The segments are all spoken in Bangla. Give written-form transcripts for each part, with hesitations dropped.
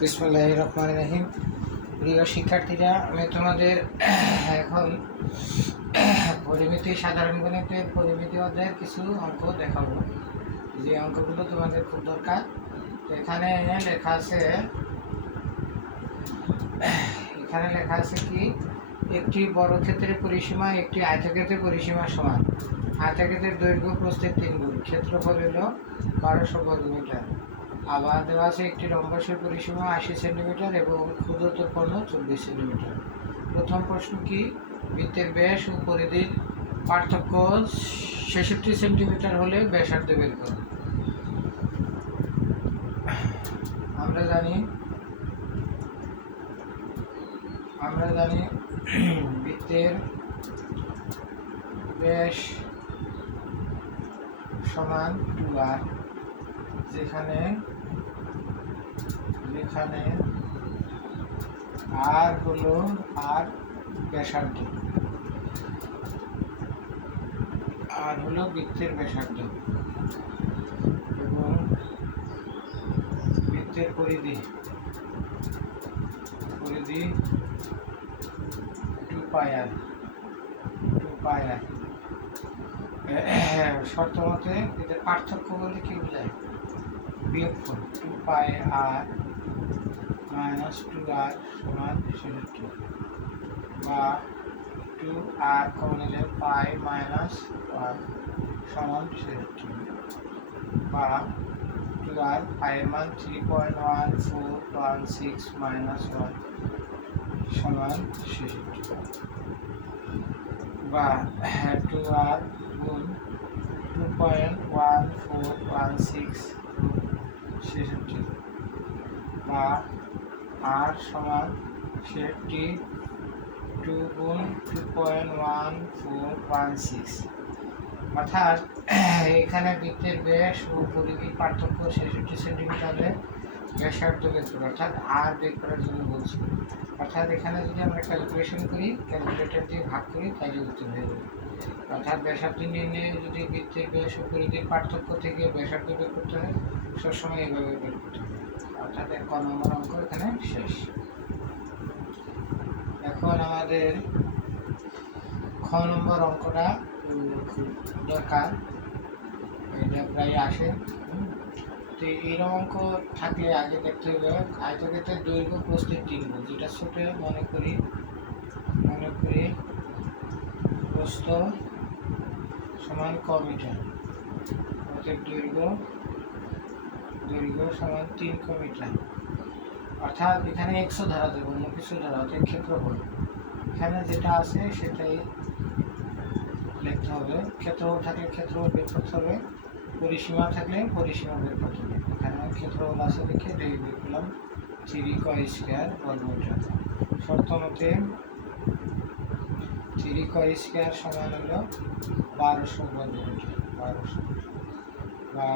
বিসমিল্লাহির রহমানির রহিম। প্রিয় শিক্ষার্থীরা, আমি তোমাদের এখন পরিমিতি, সাধারণ গণিতের পরিমিতি অধ্যায়ের কিছু অঙ্ক দেখাবো, যে অঙ্কগুলো তোমাদের খুব দরকার। তো এখানে লেখা আছে কি, একটি বর্গক্ষেত্রের পরিসীমা একটি আয়তক্ষেত্রের পরিসীমা সমান। আয়তক্ষেত্রের দৈর্ঘ্য প্রস্থের 3 গুণ, ক্ষেত্রফল হলো 1200 বর্গমিটার। আবার দেওয়া আছে একটি রম্বসের পরিসীমা 80 সেন্টিমিটার এবং ক্ষুদ্রতর কর্ণ 24 সেন্টিমিটার। প্রথম প্রশ্ন কি, বৃত্তের ব্যাস ও পরিধির পার্থক্য 66 সেন্টিমিটার হলে ব্যাসার্ধ বের করো। আমরা জানি বৃত্তের ব্যাস সমান 2r, যেখানে আর হলো ব্যাসার্ধ, আর হলো বৃত্তের ব্যাসার্ধ, এবং বৃত্তের পরিধি 2πr। শর্ত মতে এদের পার্থক্য বলতে কি বোঝায়? বিয়োগফল 2πr - 2r সমান 66, বা 2r কমন নিলে পাই মাইনাস 1 সমান 66, বা 2r পাইয়ের মান 3.1416 মাইনাস 1 সমান 66, বা 2r গুণ 2.1416 66, বা r সমান 2 গুণ 2.1416। অর্থাৎ এখানে বৃত্তের ব্যাস ও পরিধির পার্থক্য 66 সেন্টিমিটারের ব্যাসার্ধ বের করা, অর্থাৎ আর বের করার জন্য বলছি। অর্থাৎ এখানে যদি আমরা ক্যালকুলেশন করি, ক্যালকুলেটর দিয়ে ভাগ করি, তাহলে উত্তর হয়ে যাবে। অর্থাৎ ব্যাসার্ধ নির্ণয়ে যদি বৃত্তের ব্যাস ও পরিধির পার্থক্য থেকে ব্যাসার্ধ বের করতে হয়, সবসময় এইভাবে বের করতে হবে। অর্থাৎ 1 নম্বর অঙ্ক এখানে শেষ। এখন আমাদের খ নম্বর অঙ্কটা খুব দরকার, এটা প্রায় আসে। তো এইরকম অঙ্ক থাকলে আগে দেখতে হবে আয়তক্ষেত্রের দৈর্ঘ্য প্রস্থের 3 গুণ, যেটা ছোট মনে করি প্রস্থ সমান ক মিটার, অতএব দৈর্ঘ্য সমান 3 ক মিটার। অর্থাৎ এখানে x ধরা যাবে, অন্য কিছু ধরা, অর্থাৎ ক্ষেত্রফল এখানে যেটা আছে সেটাই লিখতে হবে। ক্ষেত্রফল থাকলে ক্ষেত্রফল বের করতে হবে, পরিসীমা থাকলে পরিসীমা বের করতে হবে। এখানে ক্ষেত্রফল আছে লিখে বের করলাম 3 বর্গমিটার। শর্ত মতে 3 সমান হলো 1200 বর্গমিটার, 1200, বা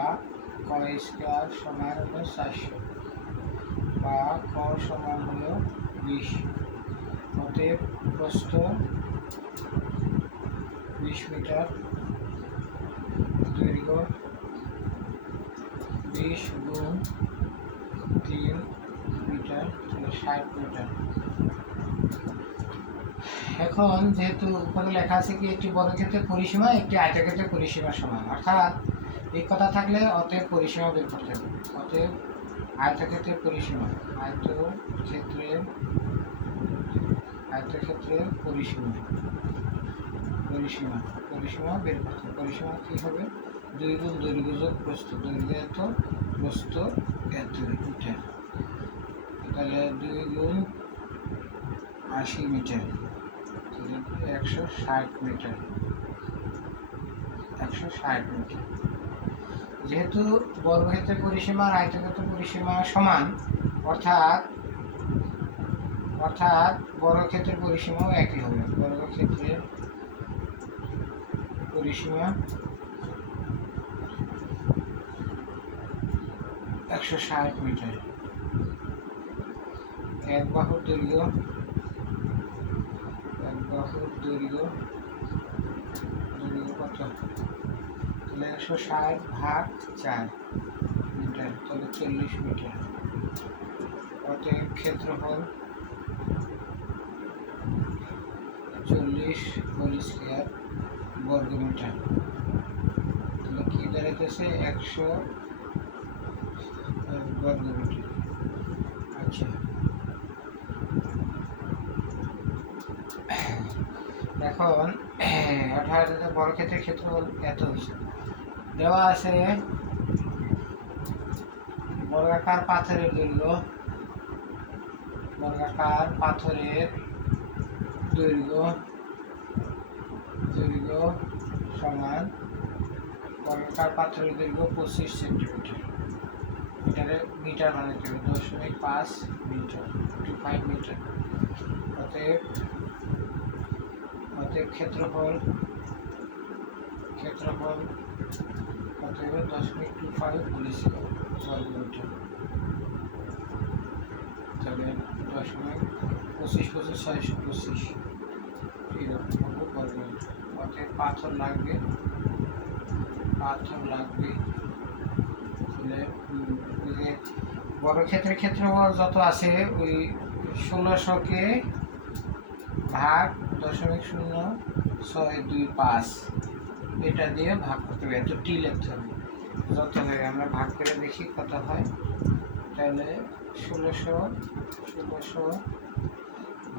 সমান হলো 400, বা ক সমান হলো 20। অতএব প্রস্থ 20 মিটার, দৈর্ঘ্য 20 গুণ 3 মিটার, 60 মিটার। এখন যেহেতু উপরে লেখা আছে কি একটি বর্গক্ষেত্রের পরিসীমা একটি আয়তক্ষেত্রের পরিসীমা সমান, অর্থাৎ এই কথা থাকলে অতএব পরিসীমা বের করতে হবে। অতএব আয়তক্ষেত্রের পরিসীমা, আয়তক্ষেত্রের পরিসীমা বের করতে হবে। পরিসীমা কি হবে? 2 গুণ দৈর্ঘ্য যোগ প্রস্থ, দৈর্ঘ্য এত, প্রস্থ এত, মিটার, তাহলে 2 গুণ 80 মিটার, 160 মিটার। যেহেতু বর্গক্ষেত্রের পরিসীমা আর আয়তক্ষেত্রের পরিসীমা সমান, অর্থাৎ বর্গক্ষেত্রের পরিসীমাও একই হবে। বর্গক্ষেত্রের পরিসীমা 160 মিটার। এক বাহুর দৈর্ঘ্য কত? তাহলে 160 ভাগ 4 মিটার, তাহলে 40 মিটার। অতএব ক্ষেত্রফল 40 হোল স্কয়ার বর্গমিটার। তাহলে কি দাঁড়াইতেছে 100 বর্গমিটার। আচ্ছা, এখন অর্থাৎ বর্গক্ষেত্রের ক্ষেত্রফল এত হয়েছে। দেওয়া আছে বর্গাকার পাথরের দৈর্ঘ্য, বর্গাকার পাথরের দৈর্ঘ্য সমান বর্গাকার পাথরের দৈর্ঘ্য 25 সেন্টিমিটার। এটারে মিটার বানাইতে হবে 0.5 মিটার, 25 মিটার। অতএব ক্ষেত্রফল অতএব 0.25 বলেছিল বর্গমিটার। তাহলে 0.25 625 এরকম হবে বর্গমিটার। অতএব পাথর লাগবে তাহলে বর্গক্ষেত্রের ক্ষেত্রফল যত আছে ওই 1600-কে ভাগ 0.0625 এটা দিয়ে ভাগ করতে হবে। এত টি লিখতে হবে, যত হয় আমরা ভাগ করে দেখি কত হয়। তাহলে 1600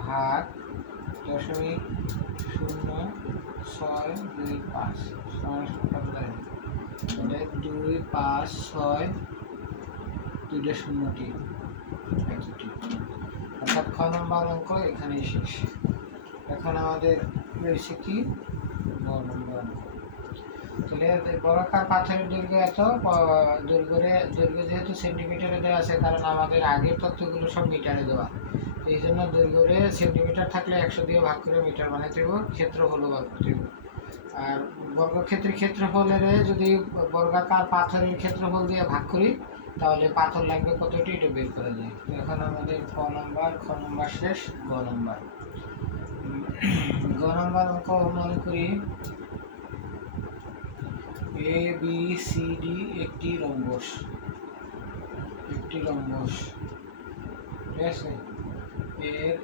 ভাগ 0.0625 সমান কত দাঁড়ায়? তাহলে 2 5 6 2টা 0টি এতটি। অর্থাৎ খ নম্বর অঙ্ক এখানেই শেষ। এখন আমাদের রয়েছে কি গ নম্বর অঙ্ক। তাহলে বর্গাকার পাথরের দৈর্ঘ্য এত, দৈর্ঘ্য যেহেতু সেন্টিমিটারে দেওয়া আছে, কারণ আমাদের আগের তথ্যগুলো সব মিটারে দেওয়া, এই জন্য দৈর্ঘ্যে সেন্টিমিটার থাকলে 100 দিয়ে ভাগ করে মিটার বানাইতে হবে, ক্ষেত্রফল বার করতে হবে। আর বর্গক্ষেত্রের ক্ষেত্রফলের যদি বর্গাকার পাথরের ক্ষেত্রফল দিয়ে ভাগ করি তাহলে পাথর লাগবে কতটি, এটা বের করা যায়। এখন আমাদের খ নম্বর শেষ। গ নম্বর অঙ্ক মনে করি এ বি সি ডি একটি রম্বস, ঠিক আছে। এর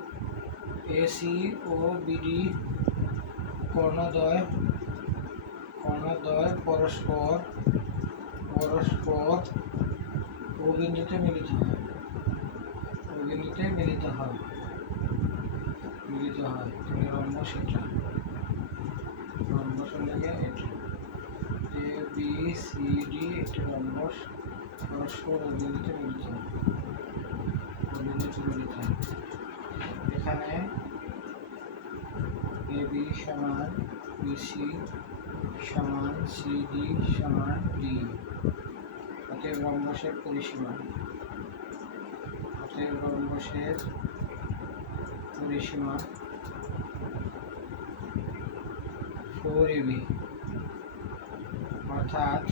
এসি ও বিডি কর্ণদ্বয় পরস্পর ও বিন্দুতে মিলিত হয়। তাহলে রম্বস এটা, রম্বস লেগে এটা এ বি সি ডি একটি রম্বস পরস্পর ও বিন্দুতে মিলিত হয়। এখানে এ বি সমান বিসি সমান সিডি সমান ডি। অতএব রম্বসের পরিসীমা 4AB, অর্থাৎ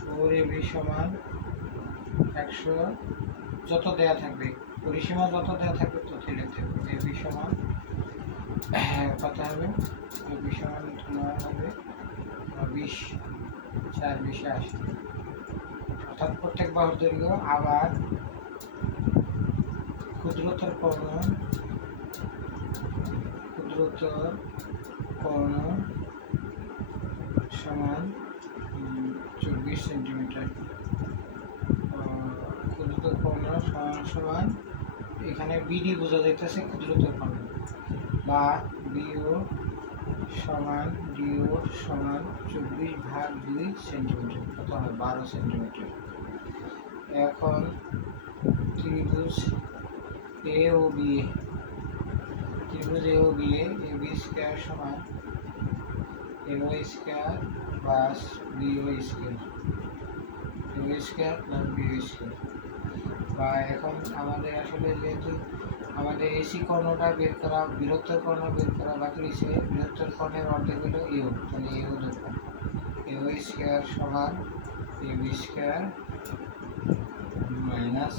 4AB সমান 100, যত দেয়া থাকবে পরিসীমা যত দেয়া থাকবে তত লিখতে হবে। AB সমান কত হবে? AB সমান তোমার হবে 20, 4 20 80, অর্থাৎ প্রত্যেক বাহুর দৈর্ঘ্য। আবার ক্ষুদ্রতর কর্ণ সমান 24 সেন্টিমিটার। ক্ষুদ্রতর কর্ণ সমান এখানে বিডি বোঝা যাইতেছে ক্ষুদ্রতর কর্ণ, বা ডিও সমান 24/2 সেন্টিমিটার, কত হয় 12 সেন্টিমিটার। এখন ত্রিভুজ A O B AB square সমান AO square plus BO square, plus BO square. বা এখন আমাদের আসলে যেহেতু আমাদের এসি কর্ণটা বের করা, বৃহত্তর কর্ণ বের করা বাকি রয়েছে, বৃহত্তর কর্ণের অর্ধেক হলো এও, তাহলে এও দেখুন এও স্কয়ার সমান AB square minus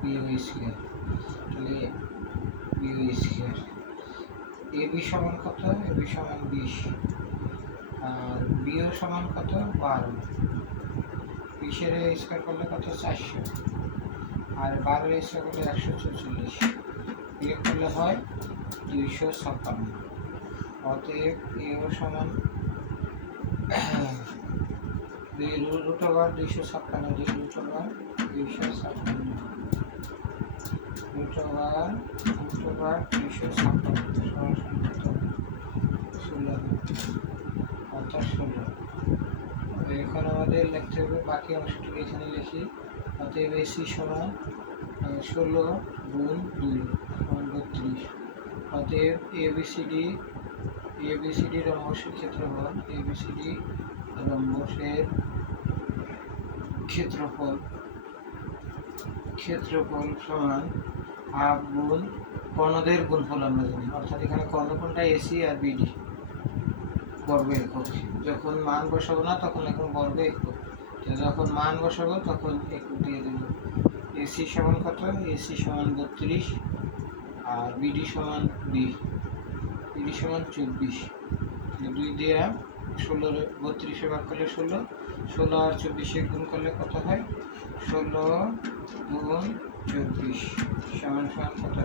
BO square, তাহলে বিও স্কয়ার। এবি সমান কত? এবি সমান 20, আর বিও সমান কত? 12। 20 স্কয়ার করলে কত? 400। আর 12 এসে করলে 144, বিয়োগ করলে হয় 256। অতএব এও সমান root over 256, root over 256, root over 256 16, অর্থাৎ 16। এখন আমাদের লিখতে হবে বাকি অংশটুকু এখানে লিখি। অতএব এসি সমান 16 গুণ 2 সমান 32। অতএব এবিসিডি রম্বসের ক্ষেত্রফল, এবিসিডি রম্বসের ক্ষেত্রফল সমান হাফ গুণ কর্ণদের গুণফল আমরা জানি, অর্থাৎ এখানে কর্ণ কোনটা এসি আর বিডি বর্গ একক। যখন মান বসাবো না তখন এখন বর্গ একক, যখন মান বসাবো তখন একক দিয়ে দেব। এসি সমান কত? এসি সমান 32 আর বিডি সমান 24। 2 দিয়ে 16 32 ভাগ করলে 16 আর 24 গুণ করলে কত হয়? 16 গুণ 24 সমান কত?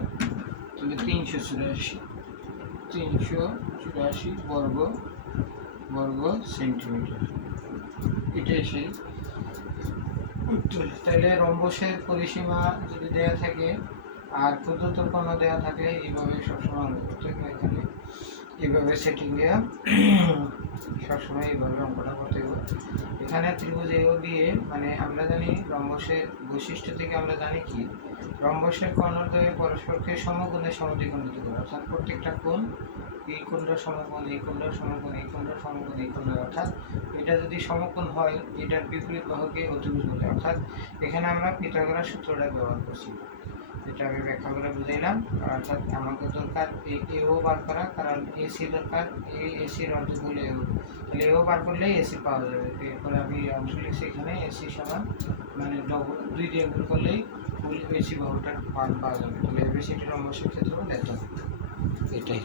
তাহলে 384 বর্গ সেন্টিমিটার। এটাই সেই উত্তর। তাহলে রম্বসের পরিসীমা যদি দেওয়া থাকে আর ক্ষুদ্রতর কোণ দেওয়া থাকলে এইভাবে সবসময় করতে হবে। এখানে এইভাবে সেটিং দেওয়া সবসময় এইভাবে অঙ্কটা করতে হবে। এখানে ত্রিভুজ এও দিয়ে মানে আমরা জানি রম্বসের বৈশিষ্ট্য থেকে আমরা জানি কি রম্বসের কর্ণদ্বয় পরস্পরকে সমকোণে সমদ্বিখণ্ডিত করে, অর্থাৎ প্রত্যেকটা কোণ এই কোণটা সমকোণ, এই কোণটা সমকোণ, এই কোণটা সমকোণ, এই কোণটা, অর্থাৎ এটা যদি সমকোণ হয় এটার বিপরীত বাহুকে অতিভুজ বলে। অর্থাৎ এখানে আমরা পিথাগোরাস সূত্রটা ব্যবহার করছি, এটা আমি ব্যাখ্যা করে বুঝাইলাম। অর্থাৎ আমাকে দরকার এও বার করা, কারণ এসি দরকার, এসির অর্ধেক হলে এও, তাহলে এও বার করলেই এসি পাওয়া যাবে। এরপরে আমি অংশ লিখছি এখানে এসি সমান মানে 2 দিয়ে গুণ করলেই এসি বাহুটার মান পাওয়া যাবে। তাহলে এবিসিডি রম্বসের ক্ষেত্রেও দেখতে হবে এটাই।